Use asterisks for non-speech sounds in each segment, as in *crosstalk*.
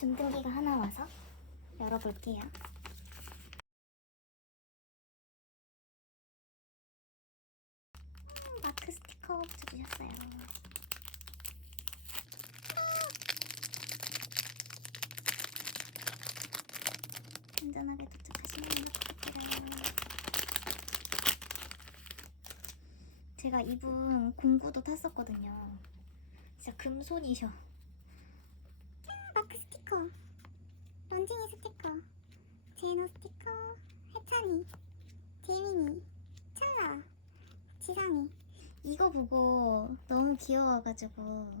전등기가 하나 와서 열어볼게요. 음, 마크 스티커 붙여주셨어요. 안전하게 도착하시면 부탁드려요. 제가 이분 공구도 탔었거든요. 진짜 금손이셔. 마크 스티커, 런징이 스티커, 제노 스티커, 해찬이, 재민이, 찰나, 지상이. 이거 보고 너무 귀여워가지고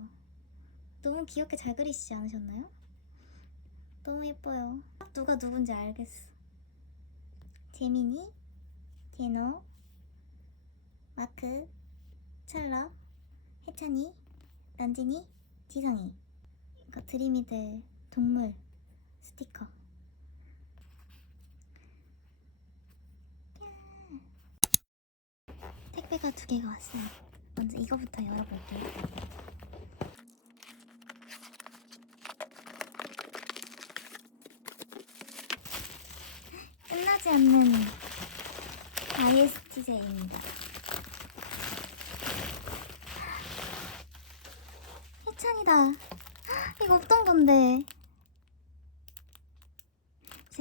너무 귀엽게 잘 그리시지 않으셨나요? 너무 예뻐요. 딱 누가 누군지 알겠어. 재민이, 제노, 마크, 찰나, 해찬이, 런진이, 지성이. 그러니까 드림이들 동물 스티커. 택배가 두 개가 왔어요. 먼저 이거부터 열어볼게요. 끝나지 않는 ISTJ입니다. 해찬이다. 이거 없던 건데.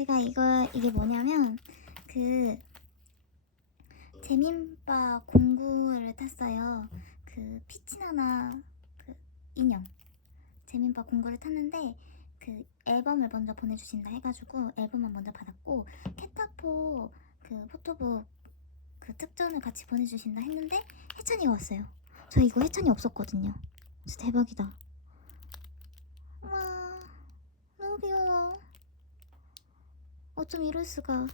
제가 이거 이게 뭐냐면 그 재민바 공구를 탔어요. 그 피치나나 그 인형 재민바 공구를 탔는데 그 앨범을 먼저 보내주신다 해가지고 앨범만 먼저 받았고 캐타포 그 포토북 그 특전을 같이 보내주신다 했는데 해찬이가 왔어요. 저 이거 해찬이 없었거든요. 진짜 대박이다. 와 너무 귀여워. 어쩜 이럴 수가.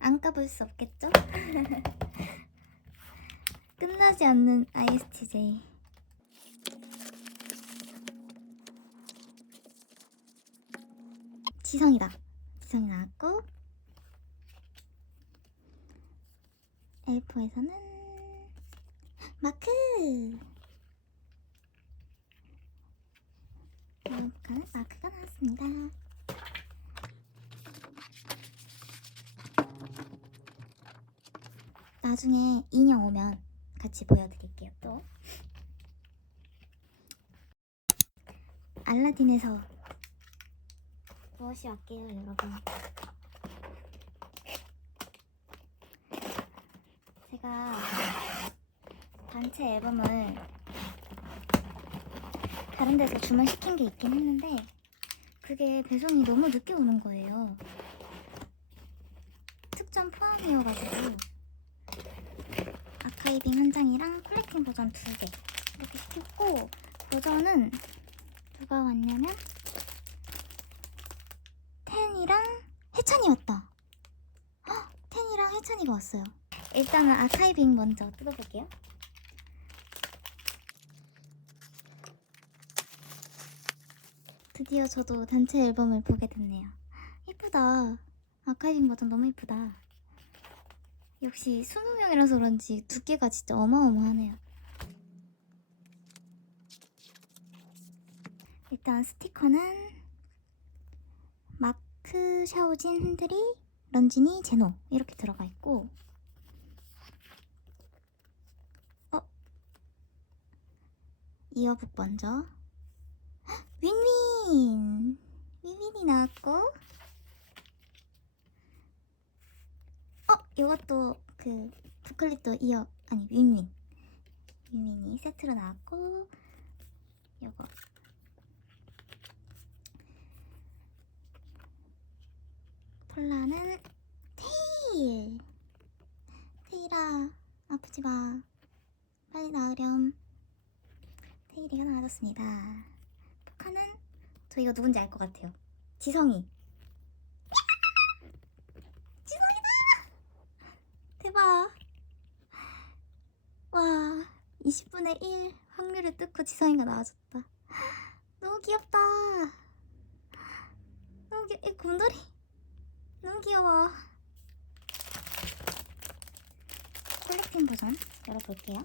안 까볼 수 없겠죠? *laughs* 끝나지 않는 ISTJ. 지성이다. 지성이 나왔고 엘프에서는 마크. 마크는 마크가 나왔습니다. 나중에 인형 오면 같이 보여드릴게요 또. 알라딘에서 무엇이 왔게요 여러분? 제가 단체 앨범을 다른 데서 주문시킨 게 있긴 했는데 그게 배송이 너무 늦게 오는 거예요. 특전 포함이어가지고 아카이빙 한 장이랑 콜렉팅 버전 두 개 이렇게 시켰고 버전은 누가 왔냐면 텐이랑 해찬이 왔다. 헉, 텐이랑 해찬이가 왔어요. 일단은 아카이빙 먼저 뜯어볼게요. 드디어 저도 단체 앨범을 보게 됐네요. 예쁘다. 아카이빙 버전 너무 예쁘다. 역시 20 명이라서 그런지 두께가 진짜 어마어마하네요. 일단 스티커는 마크 샤오진 흔들이 런진이 제노 이렇게 들어가 있고 어? 이어북 먼저 헉, 윈윈 윈윈이 나왔고 어? 이것도 그 부클릿도 이어 아니 윈윈. 윈윈이 세트로 나왔고 요거. 폴라는 테일! 테일아 아프지 마. 빨리 나으렴. 테일이가 나와줬습니다. 포카는 저 이거 누군지 알 것 같아요. 지성이 지성이다 대박 와 20분의 1 확률을 뜯고 지성이가 나와줬다 *gasps* 너무 귀엽다 너무 귀... 이 곰돌이 너무 귀여워. 콜렉팅 버전 열어볼게요.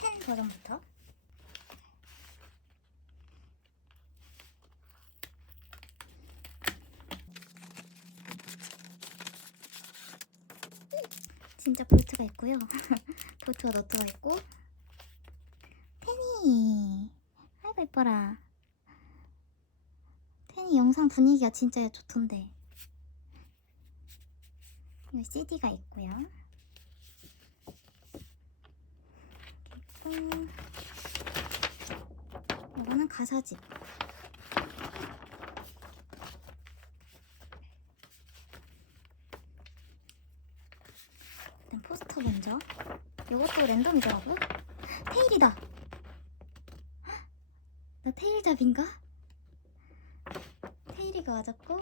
텐 버전부터. 진짜 볼트가 있고요. *laughs* 볼트가 너트가 있고. 테니. 아이고 이뻐라. 테니 영상 분위기가 진짜 좋던데. 이 CD가 있고요. 있고. 이거는 가사집. 일단 포스터 먼저. 이것도 랜덤이더라고요. 테일이다. 헉, 나 테일잡인가? 테일이가 맞았고.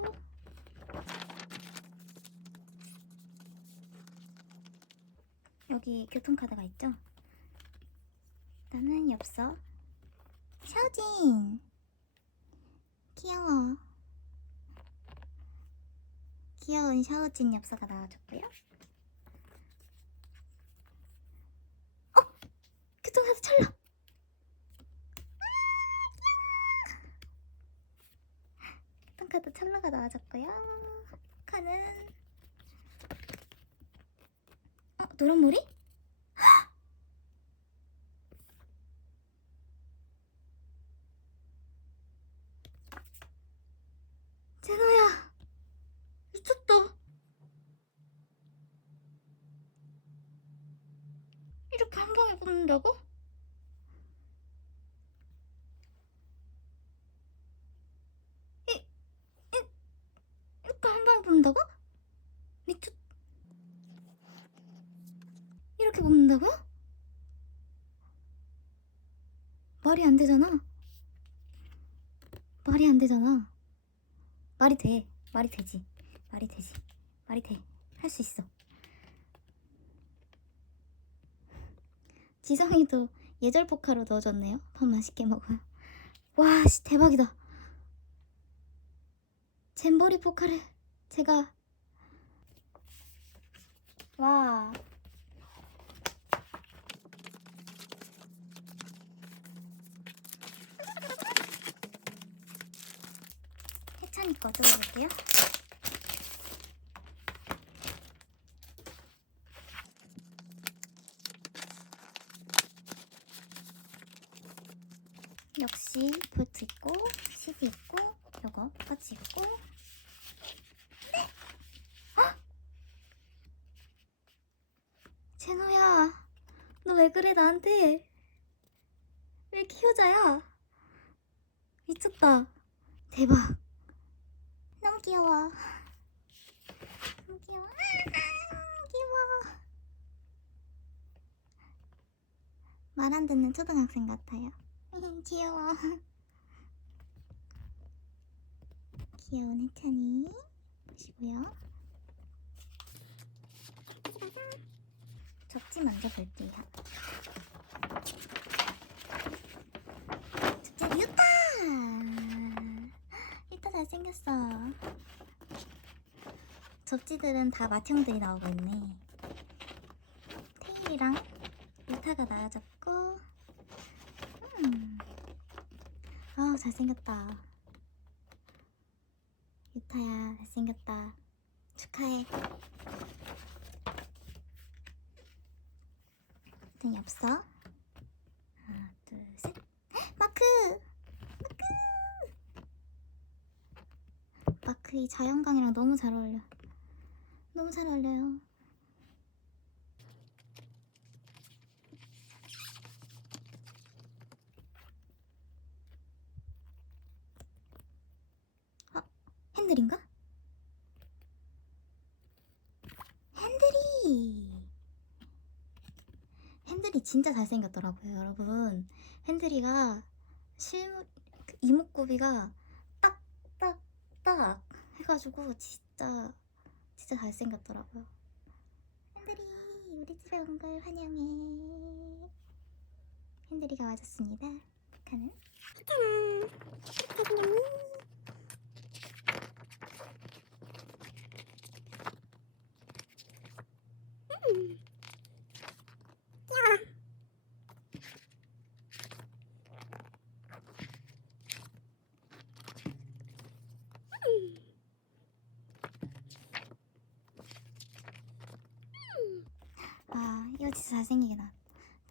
여기 교통카드가 있죠? 나는 엽서. 샤오진! 귀여워. 귀여운 샤오진 엽서가 나와줬고요. 교통카드 찰나! 교통카드 찰나가 나와줬고요. 카는 어, 노란 머리? 제노야 미쳤다 이렇게 한 방에 뽑는다고? 이, 이, 이렇게 한 방에 뽑는다고? 미쳤 이렇게 뽑는다고요? 말이 안 되잖아 말이 안 되잖아 말이 돼. 말이 되지. 말이 되지. 말이 돼. 할 수 있어. 지성이도 예절 포카로 넣어줬네요. 밥 맛있게 먹어요. 와, 씨, 대박이다. 잼버리 포카를 제가 와. 거 뜯어볼게요. 역시 볼트 있고 CD 있고 요거 똑같이 있고 네! 헉! 제노야 너 왜 그래 나한테 왜 이렇게 효자야 미쳤다 대박 너무 귀여워. 너무 귀여워. 아, 귀여워. 말 안 듣는 초등학생 같아요. *laughs* 귀여워. 귀여운 해찬이 보시고요. 접지 먼저 볼게요. 접지 유타! 일단 잘생겼어. 접지들은 다 맏형들이 나오고 있네. 테일이랑 유타가 나와줬고, 음. 아 잘생겼다. 유타야, 잘생겼다. 축하해. 일단 엽서. 하나, 둘, 셋. 마크! 마크 이 자연광이랑 너무 잘 어울려. 너무 잘 어울려요. 핸들인가? 핸들이! 핸들이 진짜 잘생겼더라고요, 여러분. 핸들이가 실물, 그 이목구비가 딱, 딱, 딱 해가지고 진짜, 진짜 잘생겼더라고요. 핸들이, 우리 집에 온 걸 환영해. 핸들이가 와줬습니다. 북한은. 이거 진짜 잘생기게 나왔다.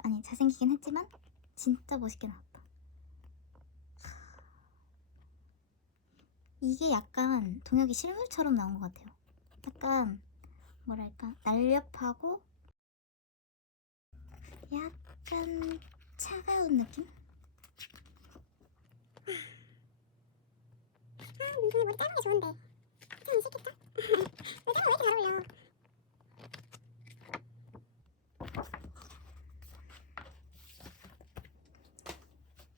아니 잘생기긴 했지만 진짜 멋있게 나왔다. 이게 약간 동혁이 실물처럼 나온 것 같아요. 약간 뭐랄까 날렵하고 약간 차가운 느낌? 민준이 머리 짧은 게 좋은데 좀 싫겠다? 너 짧은 왜 이렇게 잘 어울려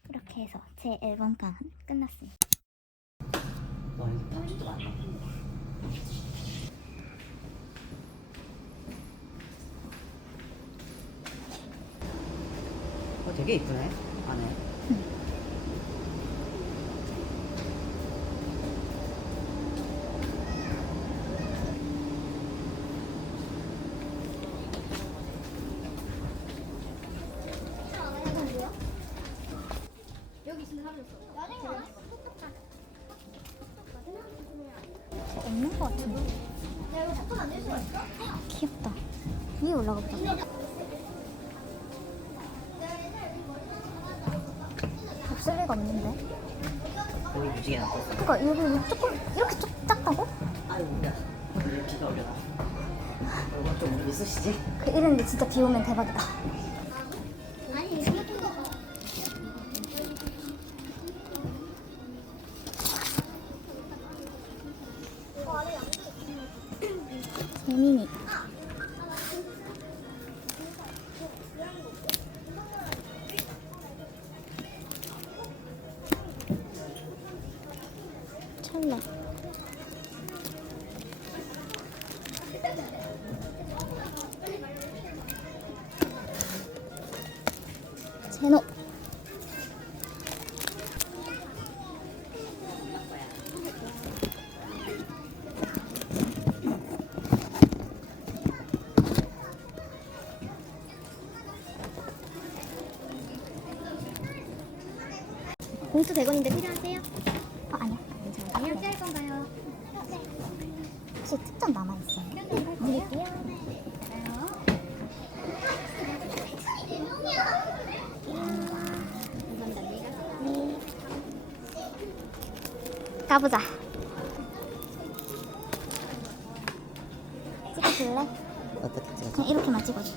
이렇게 해서 제 앨범깡은 끝났습니다. 어, 되게 이쁘네. 안에. 그러니까 여기 조금 이렇게 좀 작다고? 아유, 야. 오늘 비가 오려나. 이거 좀 우리 쓰시지? 그 이랬는데 진짜 비 오면 대박이다. 봉투 100원인데 필요하세요? 어, 아니요. 괜찮아요. 어찌할 건가요? 혹시 특전 남아있어요? 드릴게요. 가보자. 찍어줄래? 어떻게 찍어줘? 그냥 이렇게만 찍어줘.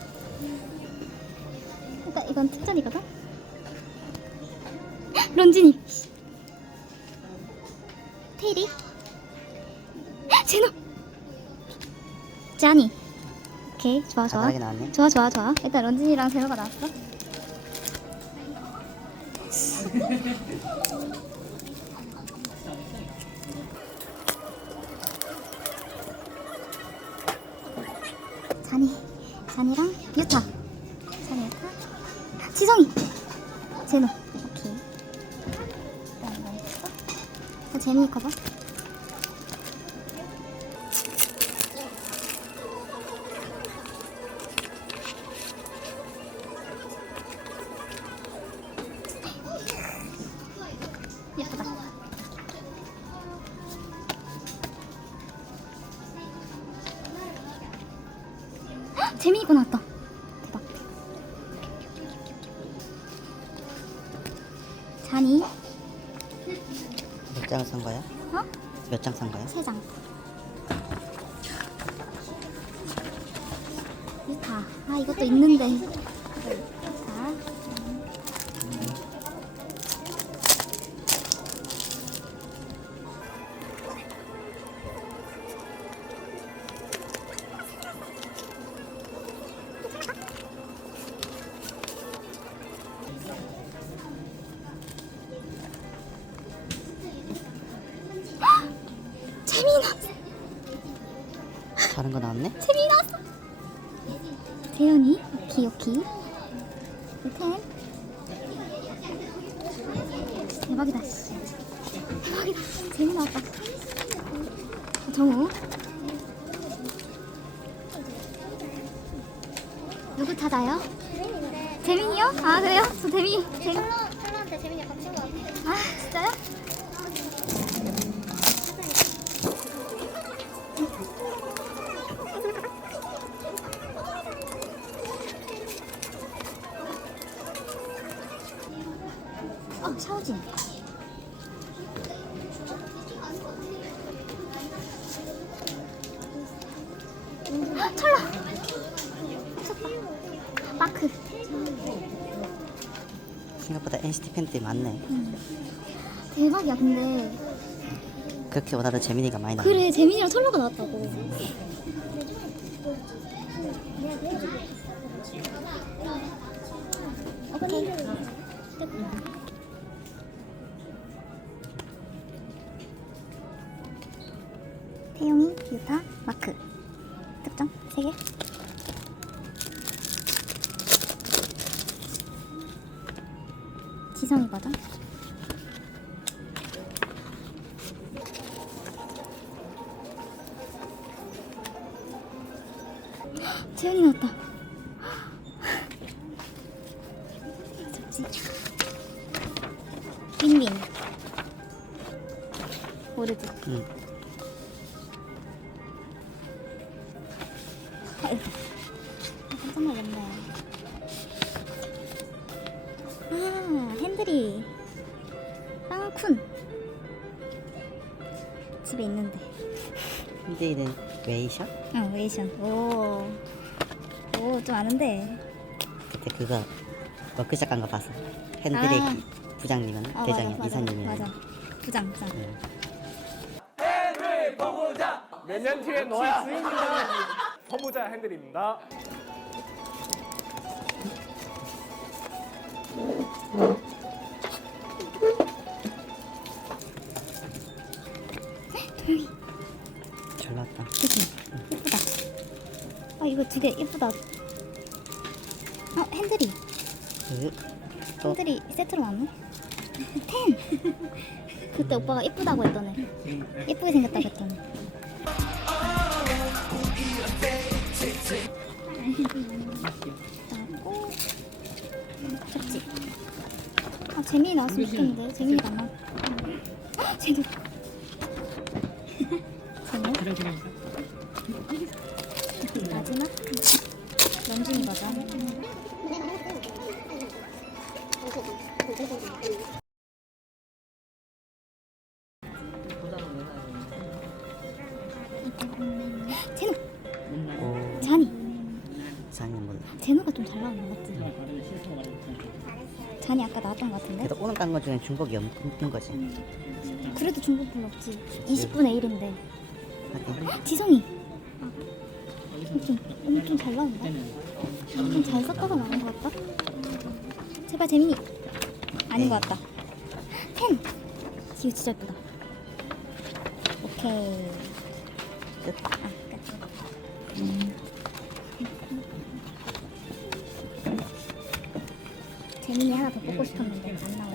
그러니까 이건 특전이거든? 런쥔이! 테리? 제노! 짜니! 오케이, 좋아, 좋아. 간단하게 나왔네. 좋아, 좋아, 좋아. 일단 런쥔이랑 제노가 나왔어. 잔이, 잔이랑 유타. 잔이, 유타. 지성이! 제노. 헉, 재민이 거 나왔다. 대박. 잔이 몇 장 산 거야? 어? 몇 장 산 거야? 세 장. 유타. 아 이것도 있는데. 다른 거 나왔네? 재민이 나왔어. 재현이, 오키 오키. 템. 대박이다. 씨. 대박이다. 재민 나왔다. 정우. 누구 찾아요? 재민이요? 아 그래요? 저 재민. 재민. 찰로한테 재민이 겹친 거 같아 아 진짜요? 샤오진. 헉, 철라. 미쳤다. 마크. 생각보다 NCT 팬들이 많네. 음. 대박이야 근데. 그렇게 원하던 재민이가 많이 나네. 그래 재민이랑 철러가 나왔다고. 태용이, 유타, 마크. 특정 3개. 지성이 버전. 깜짝 놀랐네. 아, 핸들이. 빵쿤. 집에 있는데. 근데는 웨이샷? 어, 웨이션. 오. 오, 좀 아는데. 그때 그거 워크 시작한 거 봤어. 팬들의 아. 부장님은 어, 대장님 맞아, 이사님이 맞아. 부장, 부장. 응. 몇년 뒤에 너야. 허무자 핸들입니다. 잘 나왔다. 그치? 예쁘다. 아, 이거 되게 예쁘다. 어, 핸들이. 그, 또 핸들이 세트로 나왔네? *laughs* 텐! *laughs* 그때 오빠가 예쁘다고 했더니. 예쁘게 생겼다 그랬더니. 재민이 나왔으면 좋겠는데. 재민이가 안. 헉, 재민. 중에 중복이 없- 없는 거지. 그래도 별로 없지. 20분의 1인데. 하긴. 지성이. 엄청 엄청 잘 나온다 엄청 잘 섞어서 나온 것 같다. 제발 재민이. 아닌 것 같다. 펜 이거 진짜 예쁘다. 오케이. 끝. 아, 끝. 재민이 하나 더 뽑고 싶었는데 안 나오네